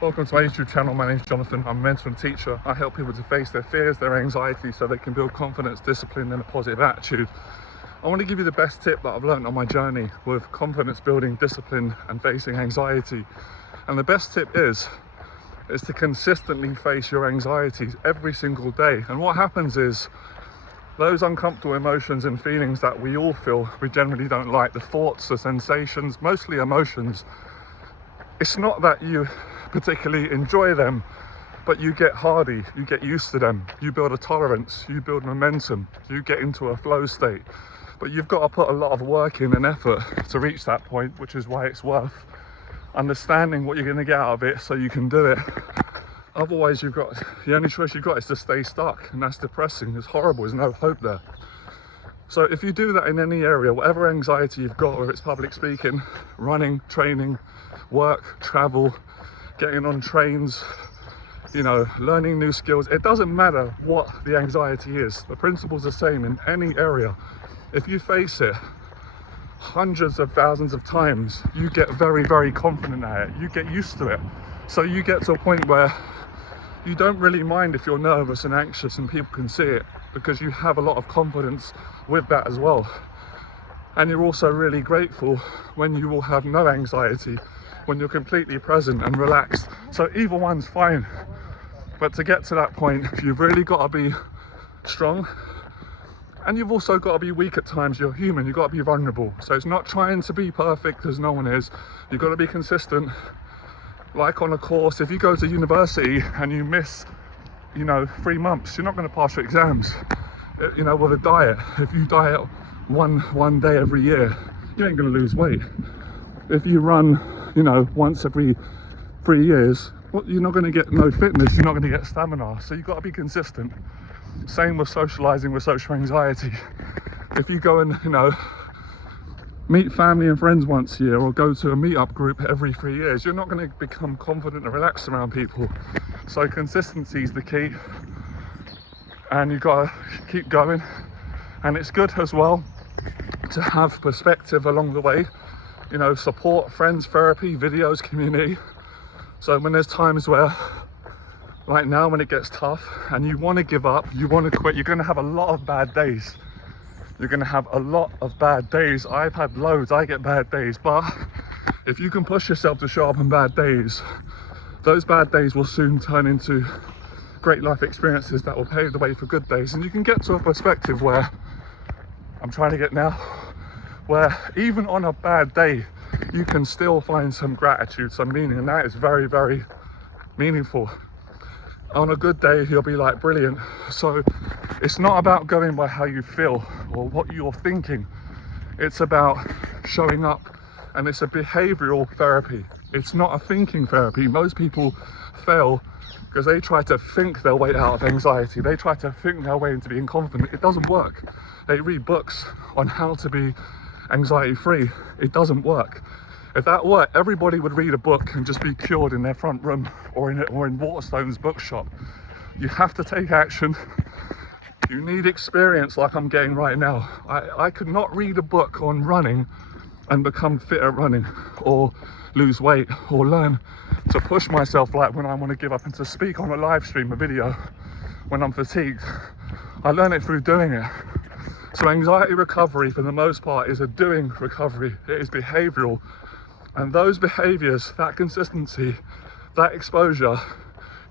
Welcome to my YouTube channel. My name is Jonathan. I'm a mentor and teacher. I help people to face their fears, their anxiety, so they can build confidence, discipline, and a positive attitude. I want to give you the best tip that I've learned on my journey with confidence building, discipline, and facing anxiety. And the best tip is to consistently face your anxieties every single day. And what happens is those uncomfortable emotions and feelings that we all feel, we generally don't like, the thoughts, the sensations, mostly emotions. It's not that you particularly enjoy them, but you get hardy, you get used to them, you build a tolerance, you build momentum, you get into a flow state. But you've got to put a lot of work in and effort to reach that point, which is why it's worth understanding what you're going to get out of it so you can do it. Otherwise, the only choice you've got is to stay stuck, and that's depressing. It's horrible. There's no hope there. So if you do that in any area, whatever anxiety you've got, whether it's public speaking, running, training, work, travel, getting on trains, learning new skills, it doesn't matter what the anxiety is. The principle's the same in any area. If you face it hundreds of thousands of times, you get very, very confident at it. You get used to it. So you get to a point where you don't really mind if you're nervous and anxious and people can see it, because you have a lot of confidence with that as well. And you're also really grateful when you will have no anxiety, when you're completely present and relaxed. So either one's fine. But to get to that point, you've really got to be strong, and you've also got to be weak at times. You're human, you've got to be vulnerable. So it's not trying to be perfect, as no one is. You've got to be consistent. Like on a course, if you go to university and you miss 3 months, you're not going to pass your exams. With a diet, if you diet one day every year, you ain't going to lose weight. If you run once every 3 years, you're not going to get no fitness, you're not going to get stamina. So you've got to be consistent. Same with socializing with social anxiety. If you go and meet family and friends once a year, or go to a meetup group every 3 years, you're not going to become confident and relaxed around people. So consistency is the key, and you've got to keep going. And it's good as well to have perspective along the way, support, friends, therapy, videos, community. So when there's times where, like now, when it gets tough and you want to give up, you want to quit, you're going to have a lot of bad days. You're going to have a lot of bad days. I've had loads, I get bad days, but if you can push yourself to show up on bad days, those bad days will soon turn into great life experiences that will pave the way for good days. And you can get to a perspective where I'm trying to get now, where even on a bad day, you can still find some gratitude, some meaning, and that is very, very meaningful. On a good day, you'll be like, brilliant. So it's not about going by how you feel or what you're thinking. It's about showing up, and it's a behavioral therapy. It's not a thinking therapy. Most people fail because they try to think their way out of anxiety. They try to think their way into being confident. It doesn't work. They read books on how to be anxiety free. It doesn't work. If that worked, everybody would read a book and just be cured in their front room or in Waterstone's bookshop. You have to take action. You need experience like I'm getting right now. I could not read a book on running and become fit at running, or lose weight, or learn to push myself like when I want to give up and to speak on a live stream, a video, when I'm fatigued. I learn it through doing it. So anxiety recovery, for the most part, is a doing recovery. It is behavioral. And those behaviors, that consistency, that exposure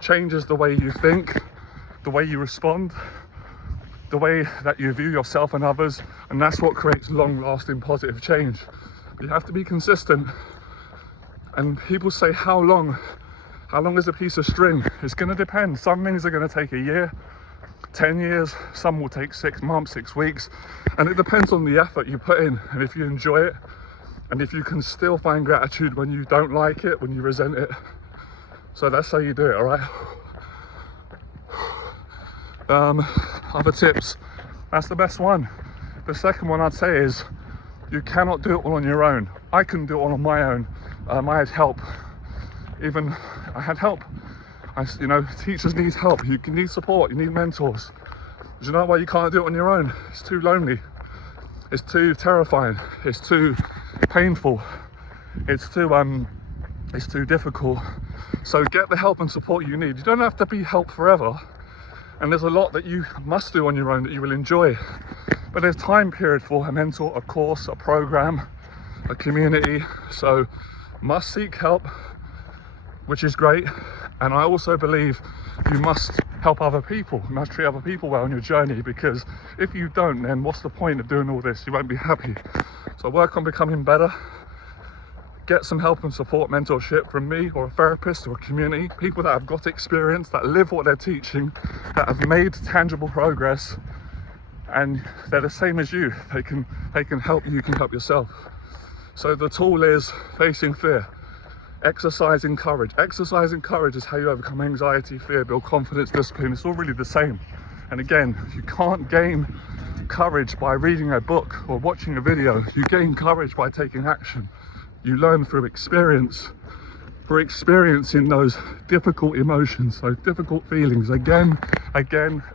changes the way you think, the way you respond, the way that you view yourself and others, and that's what creates long-lasting positive change. You have to be consistent. And people say, how long is a piece of string? It's going to depend. Some things are going to take a year, 10 years, some will take 6 months, 6 weeks, and it depends on the effort you put in, and if you enjoy it, and if you can still find gratitude when you don't like it, when you resent it. So that's how you do it, all right? Other tips, that's the best one. The second one I'd say is, you cannot do it all on your own. I couldn't do it all on my own. I had help. I had help. Teachers need help. You need support. You need mentors. Do you know why you can't do it on your own? It's too lonely. It's too terrifying. It's too painful. It's too difficult. So get the help and support you need. You don't have to be helped forever, and there's a lot that you must do on your own that you will enjoy, but there's time period for a mentor, a course, a program, a community. So must seek help, which is great. And I also believe you must help other people, you must treat other people well on your journey, because if you don't, then what's the point of doing all this? You won't be happy. So work on becoming better. Get some help and support, mentorship from me or a therapist or a community, people that have got experience, that live what they're teaching, that have made tangible progress, and they're the same as you. They can help you, you can help yourself. So the tool is facing fear, exercising courage. Exercising courage is how you overcome anxiety, fear, build confidence, discipline. It's all really the same. And again, you can't gain courage by reading a book or watching a video. You gain courage by taking action. You learn through experience, for experiencing those difficult emotions, those difficult feelings again, and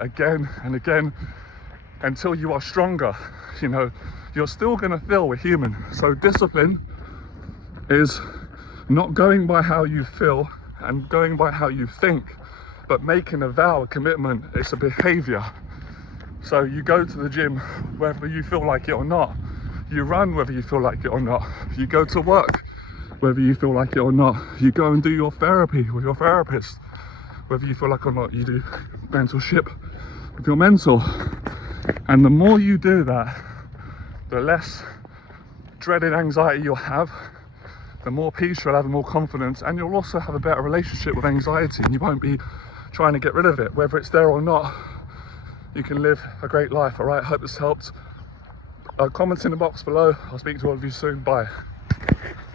again, until you are stronger. You know, you're still gonna feel, we're human. So discipline is not going by how you feel and going by how you think, but making a vow, a commitment. It's a behavior. So you go to the gym whether you feel like it or not. You run whether you feel like it or not. You go to work whether you feel like it or not. You go and do your therapy with your therapist whether you feel like it or not. You do mentorship with your mentor. And the more you do that, the less dreaded anxiety you'll have, the more peace you'll have, the more confidence, and you'll also have a better relationship with anxiety, and you won't be trying to get rid of it. Whether it's there or not, you can live a great life. All right, hope this helped. Comments in the box below. I'll speak to all of you soon. Bye.